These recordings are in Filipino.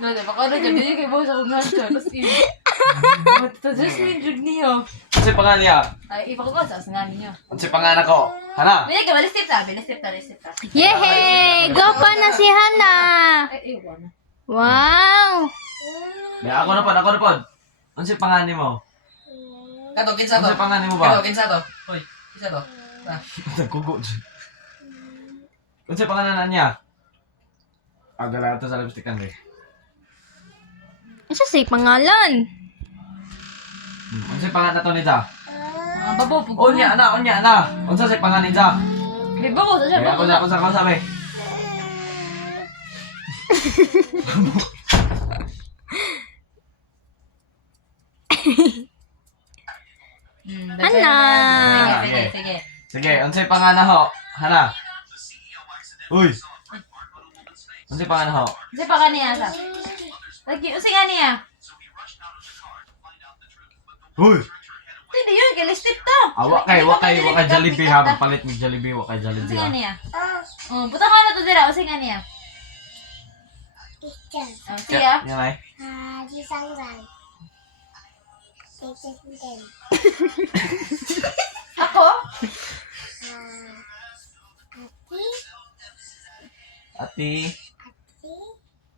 Nada, baka na dyan. Ganyan kayo sa kong hansya. Tapos yun. Matata Jasmine, jug niyo. Ano si pangalan niya? Ay, iba ko ba? Sa nga ninyo. Ano si pangalan ko? Hana? Bili ka, balistip ta. Balistip ta. Yehey! Gwapa na si Hana! Ay, iwan na. Wow! Ako na pod. Ano si pangalan mo? Kato, kinsa to? Ano si pangalan mo ba? Kato, kinsa to? Hoy, kinsa to? Nagkugo dyan. Ano si pangalan niya? Agala ito sa lipstickan eh. Isa say pangalan. Ano si pangalan na to nita? Mga babo. Unya na. Ano si pangalan nita? Di ba ko? Sa siya ba? Ako sa sabi. Hana! Sige. Sige, ano si pangalan ho? Hana? Uy! Ano si pangalan ho? Kasi pa kaniya sa. Lagi, usay nga niya. Uy! Hindi yun, kalistip to. Wakay Jollibee ha. Palit ni Jollibee, wakay Jollibee Usay ha. nga niya. Puta ka na to dira, usay nga niya. Siya. Yan ay. Ako?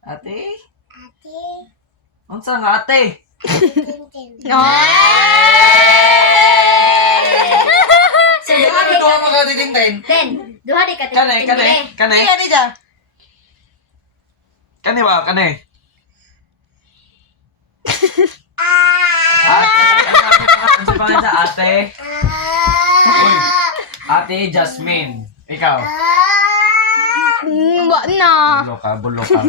Ate. Unsa nga ate? So, di ano doon mga titingtin? Ten. Duha di ka. Kane. Iya, di dyan. Kani ba? Kani? Ano si pangalan sa ate? Uy. Ate Jasmine. Ikaw. Wa na. Bulo ka.